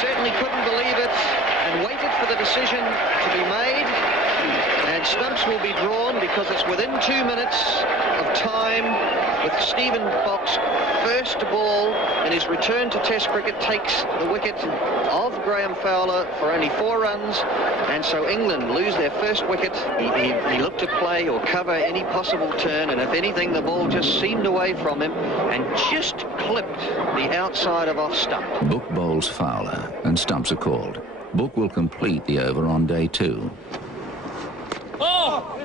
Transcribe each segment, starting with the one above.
certainly couldn't believe it and waited for the decision to be made. And stumps will be drawn because it's within 2 minutes of time, with Stephen Fox first ball in his return to Test cricket takes the wicket of Graham Fowler for only 4 runs, and so England lose their first wicket. He looked to play or cover any possible turn, and if anything, the ball just seemed away from him and just clipped the outside of off stump. Book bowls Fowler, and stumps are called. Book will complete the over on day 2. Oh!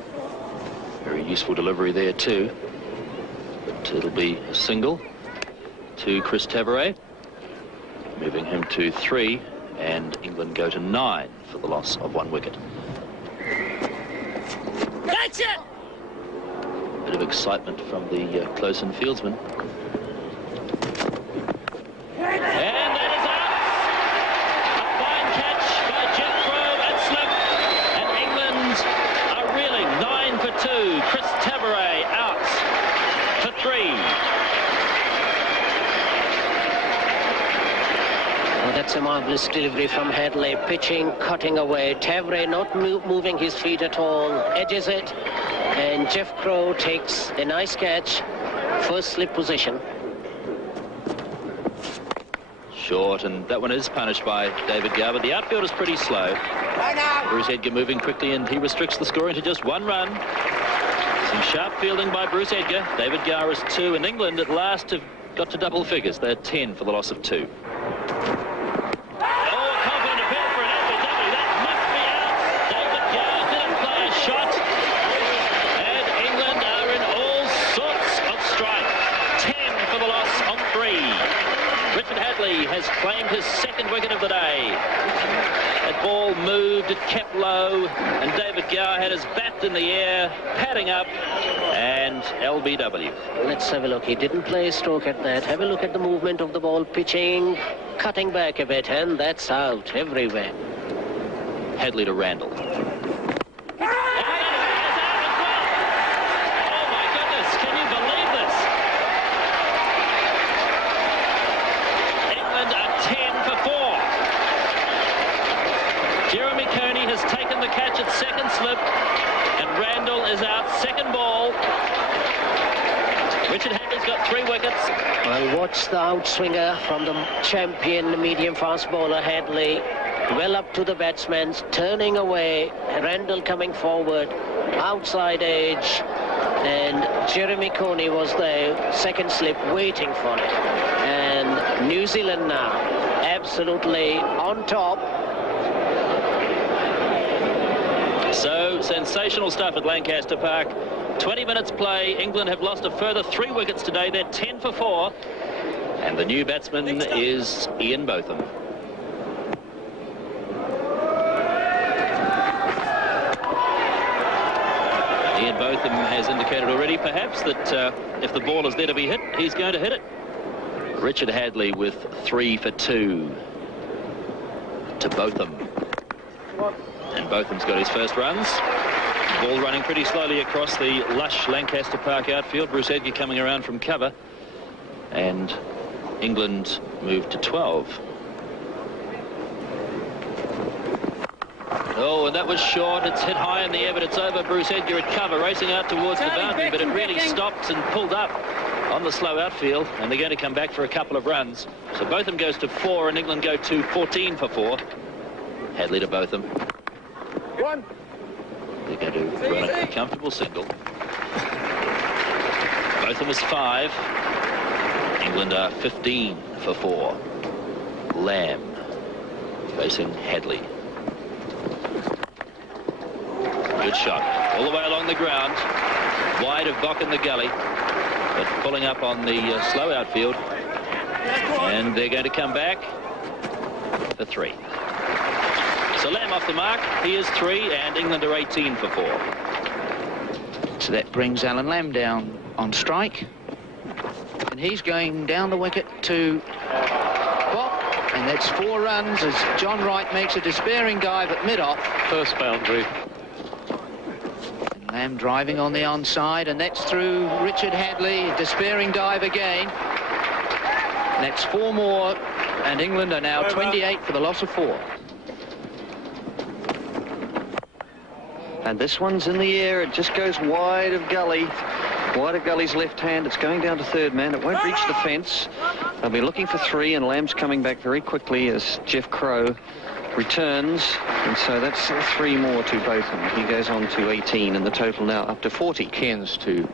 Very useful delivery there too. But it'll be a single to Chris Tavare, moving him to 3, and England go to 9 for the loss of 1 wicket. That's it! Bit of excitement from the close-in fieldsman. And that is out! A fine catch by Jeff Crowe at slip, and England are reeling. 9 for 2. Chris Tavare out for 3. Oh, that's a marvellous delivery from Hadley, pitching, cutting away. Tavare not moving his feet at all, edges it, and Jeff Crowe takes a nice catch, first slip position. Short, and that one is punished by David Gower, but the outfield is pretty slow. Bruce Edgar moving quickly, and he restricts the scoring to just 1 run. Some sharp fielding by Bruce Edgar. David Gower is 2, and England at last have got to double figures. They're 10 for the loss of 2. Has claimed his 2nd wicket of the day. That ball moved, it kept low, and David Gower had his bat in the air, padding up, and LBW. Let's have a look. He didn't play a stroke at that. Have a look at the movement of the ball, pitching, cutting back a bit, and that's out everywhere. Hadley to Randall. Well, watch the outswinger from the champion medium-fast bowler Hadley. Well up to the batsmen, turning away. Randall coming forward, outside edge. And Jeremy Coney was there, 2nd slip, waiting for it. And New Zealand now, absolutely on top. So, sensational stuff at Lancaster Park. 20 minutes play. England have lost a further 3 wickets today. They're 10 for 4. And the new batsman is Ian Botham. Ian Botham has indicated already, perhaps, that if the ball is there to be hit, he's going to hit it. Richard Hadley with 3 for 2 to Botham. And Botham's got his first runs. Ball running pretty slowly across the lush Lancaster Park outfield. Bruce Edgar coming around from cover. And England moved to 12. Oh, and that was short. It's hit high in the air, but it's over. Bruce Edgar at cover, racing out towards the boundary, but it really stopped and pulled up on the slow outfield, and they're going to come back for a couple of runs. So Botham goes to 4, and England go to 14 for 4. Hadley to Botham. 1. They're going to run a comfortable single. Botham is 5. England are 15 for 4. Lamb facing Hadley. Good shot. All the way along the ground. Wide of Bock in the gully. But pulling up on the slow outfield. And they're going to come back for 3. So Lamb off the mark. He is 3, and England are 18 for 4. So that brings Alan Lamb down on strike. And he's going down the wicket to Bock. And that's 4 runs as John Wright makes a despairing dive at mid-off. First boundary. And Lamb driving on the onside, and that's through Richard Hadley. Despairing dive again. And that's 4 more, and England are now 28 for the loss of 4. And this one's in the air. It just goes wide of Gully. Wide of Gully's left hand. It's going down to third man. It won't reach the fence. They'll be looking for 3, and Lamb's coming back very quickly as Jeff Crow returns. And so that's 3 more to Botham. He goes on to 18, and the total now up to 40. Cairns to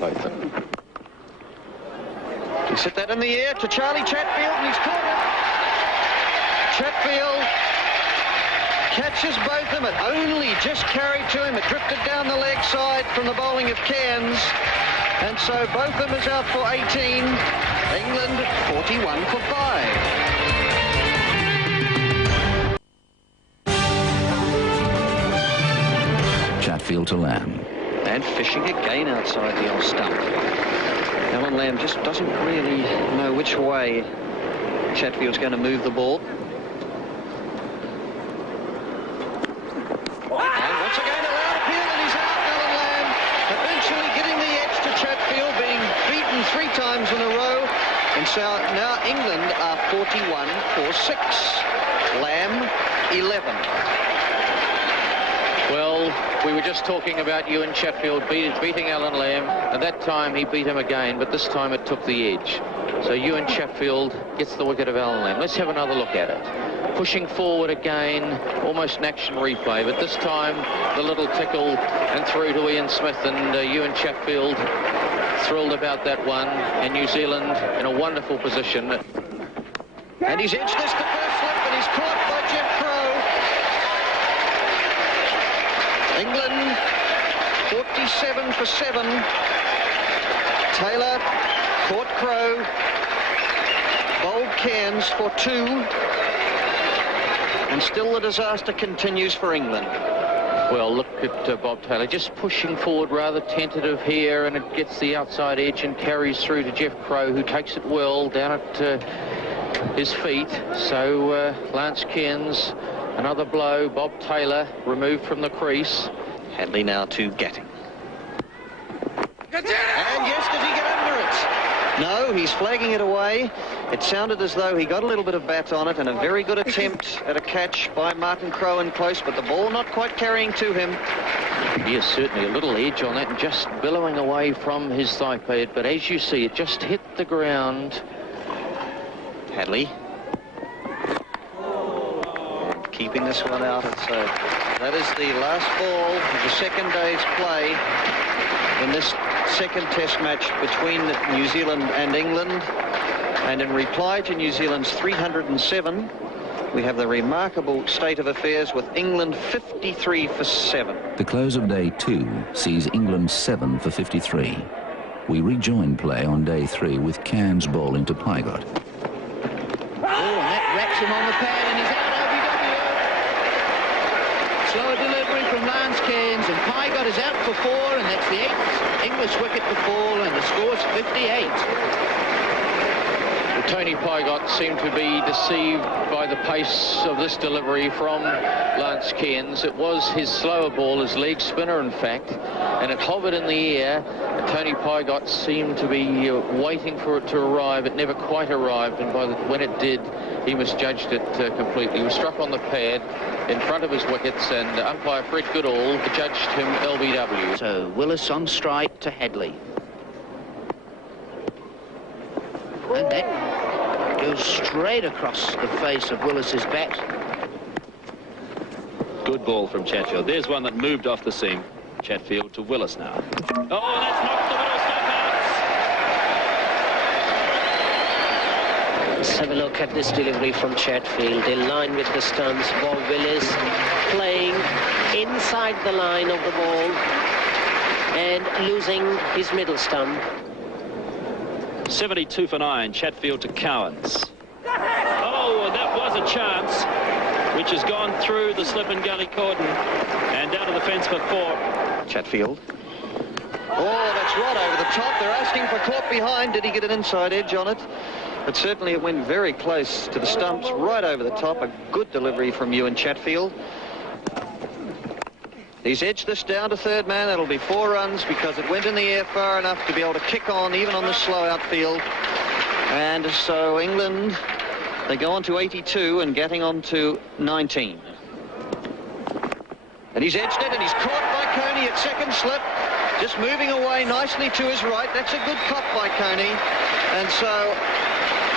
Botham. He set that in the air to Charlie Chatfield, and he's caught it. Chatfield catches Botham. It only just carried to him. It drifted down the leg side from the bowling of Cairns. And so Botham is out for 18. England 41 for 5. Chatfield to Lamb. And fishing again outside the off stump. Alan Lamb just doesn't really know which way Chatfield's going to move the ball. And once again a loud appeal, and he's out, Alan Lamb. Eventually getting the edge to Chatfield, being beaten 3 times in a row. And so now England are 41 for 6. Lamb 11. Well, we were just talking about Ewan Chatfield beating Alan Lamb. At that time, he beat him again, but this time it took the edge. So Ewan Chatfield gets the wicket of Alan Lamb. Let's have another look at it. Pushing forward again, almost an action replay, but this time the little tickle and through to Ian Smith, and Ewan Chatfield thrilled about that one, and New Zealand in a wonderful position. And he's edged this to first slip, and he's caught by Jeff Crow. England 47 for 7. Taylor caught Crow, bowled Cairns for 2, and still the disaster continues for England. Well, look at Bob Taylor just pushing forward, rather tentative here, and it gets the outside edge and carries through to Jeff Crow, who takes it well down at his feet. So Lance Cairns, another blow. Bob Taylor removed from the crease. Hadley now to Gatting. And yes, did he get under it? No, he's flagging it away. It sounded as though he got a little bit of bat on it, and a very good attempt at a catch by Martin Crowe in close, but the ball not quite carrying to him. He is certainly a little edge on that and just billowing away from his thigh pad, but as you see, it just hit the ground. Hadley. And keeping this one out, so that is the last ball of the second day's play in this second test match between New Zealand and England. And in reply to New Zealand's 307, we have the remarkable state of affairs with England 53 for 7. The close of day 2 sees England 7 for 53. We rejoin play on day 3 with Cairns bowling to Pygott. Oh, and that wraps him on the pad, and he's out OBW. Slower delivery from Lance Cairns, and Pygott is out for 4, and that's the 8th English wicket to fall, and the score's 58. Tony Pygott seemed to be deceived by the pace of this delivery from Lance Cairns. It was his slower ball, his leg spinner, in fact, and it hovered in the air. And Tony Pygott seemed to be waiting for it to arrive. It never quite arrived, and when it did, he misjudged it completely. He was struck on the pad in front of his wickets, and umpire Fred Goodall judged him LBW. So Willis on strike to Hadley. And that goes straight across the face of Willis's bat. Good ball from Chatfield. There's one that moved off the seam. Chatfield to Willis now. Oh, that's knocked the middle stump out. Let's have a look at this delivery from Chatfield. In line with the stumps, Bob Willis playing inside the line of the ball and losing his middle stump. 72 for 9, Chatfield to Cowans. Oh, that was a chance, which has gone through the slip and gully cordon and down to the fence for 4. Chatfield. Oh, that's right over the top. They're asking for caught behind. Did he get an inside edge on it? But certainly it went very close to the stumps, right over the top. A good delivery from Ewan Chatfield. He's edged this down to third man. That'll be 4 runs because it went in the air far enough to be able to kick on even on the slow outfield. And so England, they go on to 82 and getting on to 19. And he's edged it, and he's caught by Coney at second slip, just moving away nicely to his right. That's a good cop by Coney. And so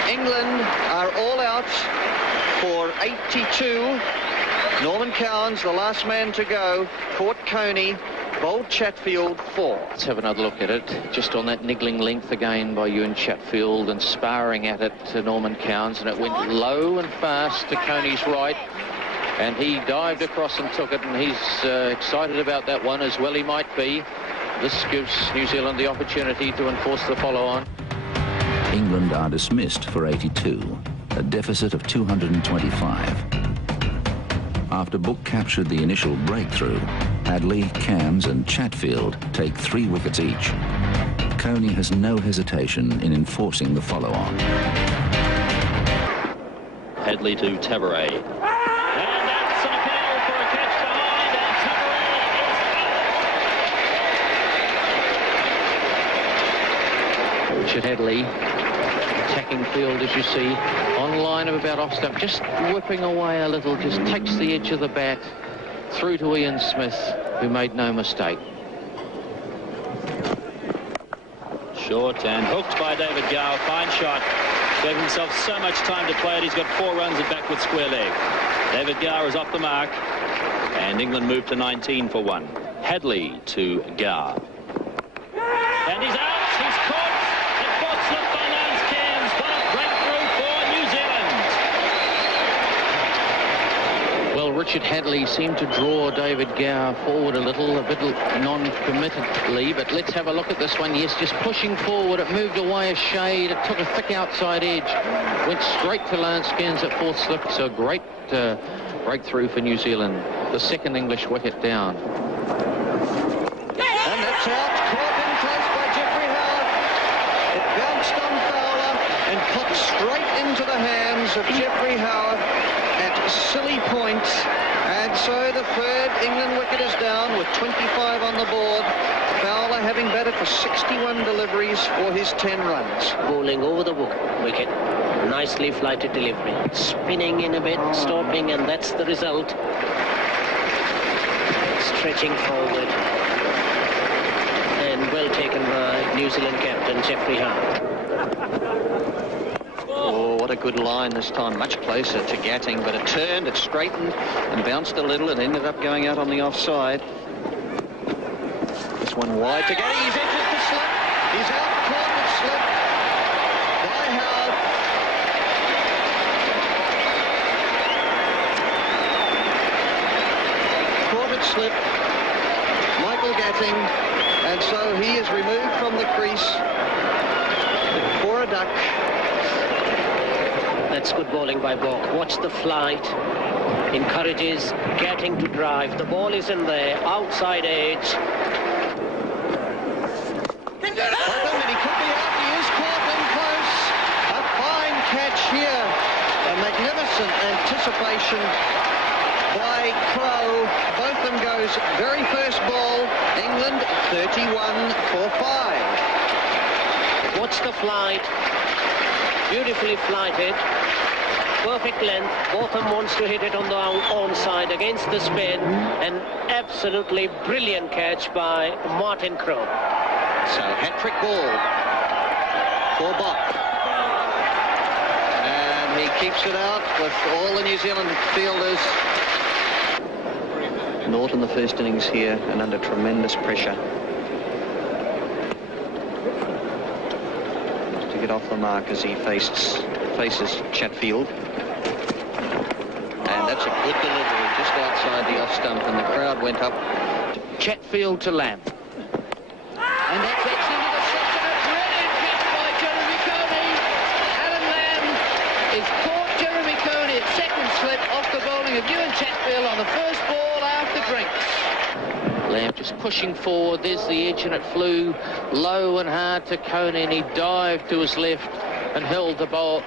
England are all out for 82. Norman Cowans, the last man to go, caught Coney, bowled Chatfield 4. Let's have another look at it. Just on that niggling length again by Ewan Chatfield, and sparring at it to Norman Cowans, and it went low and fast to Coney's right. And he dived across and took it, and he's excited about that one, as well he might be. This gives New Zealand the opportunity to enforce the follow-on. England are dismissed for 82, a deficit of 225. After Book captured the initial breakthrough, Hadley, Cairns and Chatfield take 3 wickets each. Coney has no hesitation in enforcing the follow-on. Hadley to Tavares. And that's an appeal for a catch behind, and Tavares is out. Richard Hadley attacking field, as you see, on line of about off stump, just whipping away a little, just takes the edge of the bat through to Ian Smith, who made no mistake. Short and hooked by David Gower. Fine shot. Gave himself so much time to play it. He's got 4 runs at backward square leg. David Gower is off the mark, and England moved to 19 for 1. Hadley to Gower. And he's out. He's caught. And fourth slip by Lance Cairns. What a breakthrough for New Zealand. Well, Richard Hadley seemed to draw David Gower forward a bit non-committedly, but let's have a look at this one. Yes, just pushing forward. It moved away a shade. It took a thick outside edge. Went straight to Lance Cairns at fourth slip. So a great breakthrough for New Zealand. The second English wicket down. And that's out. Caught in close by Jeffrey Howard. It bounced on Fowler and popped straight into the hands of Jeffrey Howard at Silly Point. And so the third England wicket is down with 25 on the board. Fowler having batted for 61 deliveries for his 10 runs. Bowling over the wicket. Nicely flighted delivery. Spinning in a bit, stopping, and that's the result. Stretching forward. And well taken by New Zealand captain Jeffrey Howard. Oh, what a good line this time. Much closer to Gatting, but it turned, it straightened and bounced a little. It ended up going out on the offside. This one wide to Gatting. He's entered the slip. He's out caught the slip by Howard. Caught it slip. Michael Gatting. And so he is removed from the crease for a duck. That's good bowling by Bock. Watch the flight. Encourages Gatting to drive. The ball is in there. Outside edge. And he could be out. He is caught in close. A fine catch here. A magnificent anticipation by Crowe. Both of them goes very first ball. England 31 for 5. Watch the flight. Beautifully flighted. Perfect length. Botham wants to hit it on the onside against the spin. An absolutely brilliant catch by Martin Crowe. So hat-trick ball for Bock. And he keeps it out with all the New Zealand fielders. Norton the first innings here and under tremendous pressure. To get off the mark as he faces Chatfield. And that's a good delivery just outside the off stump, and the crowd went up. Chatfield to Lamb. And that gets into the second. A brilliant catch by Jeremy Coney. Alan Lamb is caught Jeremy Coney at second slip off the bowling of Ewan Chatfield on the first ball after drinks. Lamb just pushing forward. There's the edge, and it flew low and hard to Coney, and he dived to his left and held the ball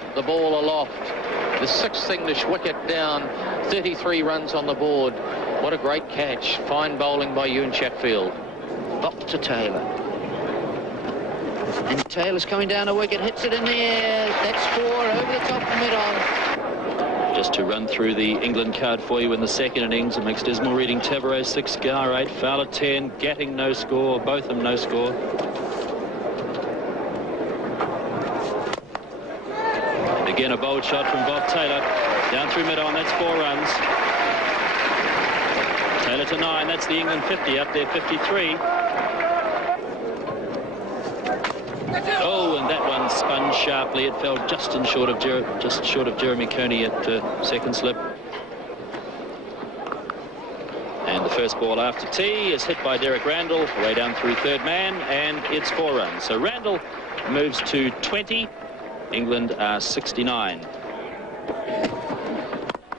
aloft. The sixth English wicket down, 33 runs on the board. What a great catch. Fine bowling by Ewan Chatfield. Bock to Taylor. And Taylor's coming down the wicket, hits it in the air. That's 4 over the top of mid-on. Just to run through the England card for you in the second innings, it makes dismal reading. Tabarot 6, Gar 8, Fowler 10, Gatting no score, both of them no score. And again a bold shot from Bob Taylor. Down through mid-on, that's 4 runs. Taylor to 9, that's the England 50, up there 53. Oh, and that one spun sharply. It fell just short of Jeremy Kearney at second slip. And the first ball after tea is hit by Derek Randall, way down through third man, and it's 4 runs. So Randall moves to 20. England are 69.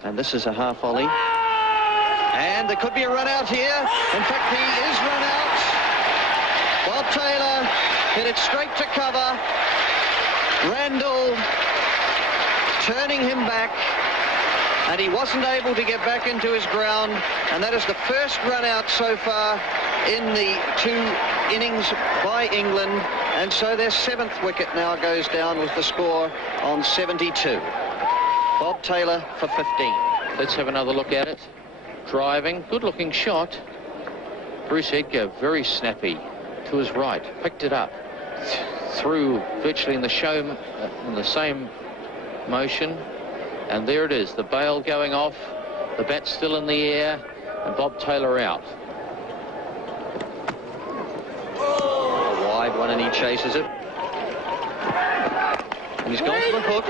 And this is a half volley. And there could be a run out here. In fact, he is run out. Bob Taylor hit it straight to cover. Randall turning him back. And he wasn't able to get back into his ground. And that is the first run out so far in the 2 innings by England. And so their 7th wicket now goes down with the score on 72. Bob Taylor for 15. Let's have another look at it. Driving, good-looking shot. Bruce Edgar, very snappy to his right, picked it up through virtually in the same motion, and there it is, the bail going off, the bat still in the air, and Bob Taylor out. A wide one, and he chases it. And he's gone for the hook.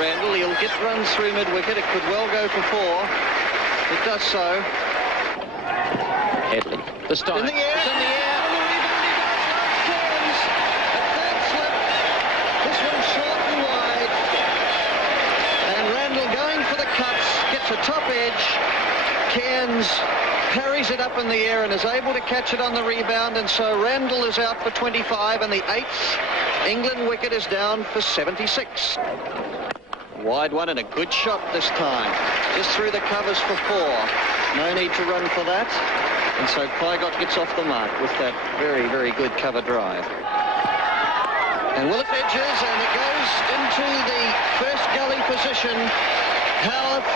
Randall, he'll get runs through mid-wicket. It could well go for 4. It does so. Hadley, this time. In the air. It's in the air. Cairns, a third slip. This one short and wide. And Randall going for the cuts, gets a top edge. Cairns parries it up in the air and is able to catch it on the rebound, and so Randall is out for 25, and the 8th England wicket is down for 76. Wide one and a good shot this time. Just through the covers for 4. No need to run for that. And so Pygott gets off the mark with that very, very good cover drive. And Willis edges, and it goes into the first gully position. Howarth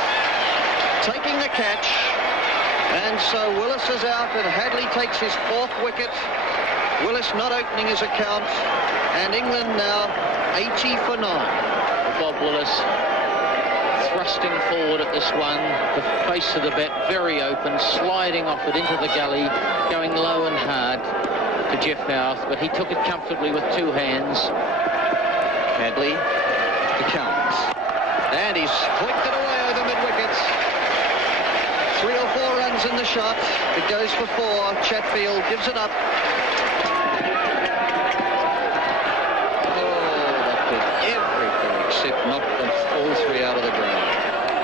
taking the catch. And so Willis is out, and Hadley takes his 4th wicket. Willis not opening his account. And England now 80 for 9. Bob Willis thrusting forward at this one, the face of the bat very open, sliding off it into the gully, going low and hard to Jeff Howarth, but he took it comfortably with 2 hands. Hadley to count. And he's flicked it away over mid-wickets. 3 or 4 runs in the shot. It goes for 4. Chatfield gives it up. Except knock them all 3 out of the ground.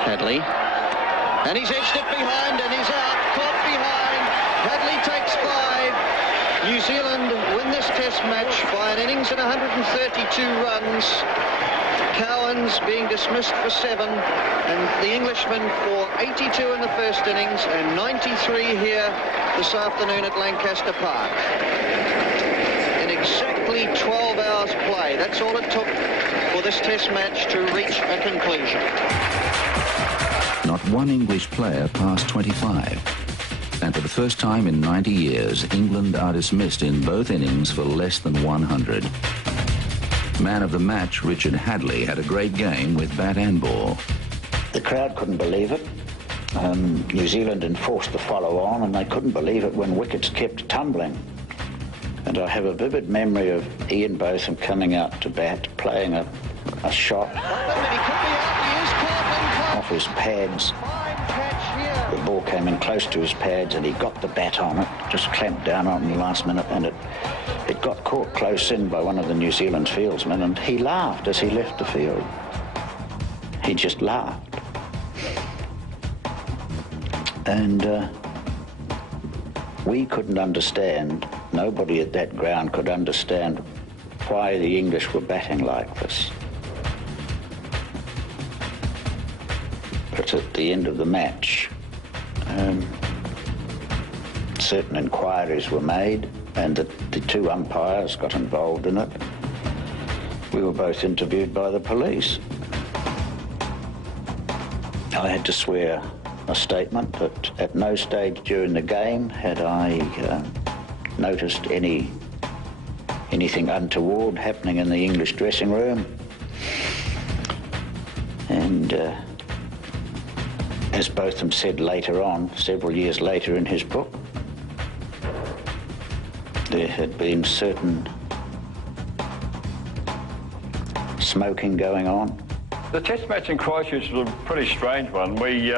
Hadley. And he's edged it behind, and he's out. Caught behind. Hadley takes 5. New Zealand win this test match by an innings and 132 runs. Cowans being dismissed for 7, and the Englishman for 82 in the first innings and 93 here this afternoon at Lancaster Park. In exactly 12 hours play. That's all it took for this test match to reach a conclusion. Not one English player passed 25. And for the first time in 90 years, England are dismissed in both innings for less than 100. Man of the match, Richard Hadley, had a great game with bat and ball. The crowd couldn't believe it. New Zealand enforced the follow-on, and they couldn't believe it when wickets kept tumbling. And I have a vivid memory of Ian Botham coming out to bat, playing a shot off his pads. The ball came in close to his pads, and he got the bat on it, just clamped down on it in the last minute, and it got caught close in by one of the New Zealand fieldsmen, and he laughed as he left the field. He just laughed. And we couldn't understand, nobody at that ground could understand why the English were batting like this. But at the end of the match, certain inquiries were made, and the 2 umpires got involved in it. we were both interviewed by the police. I had to swear a statement that at no stage during the game had I noticed anything untoward happening in the English dressing room. And as Botham said later on, several years later in his book, there had been certain smoking going on. The test match in Christchurch was a pretty strange one. We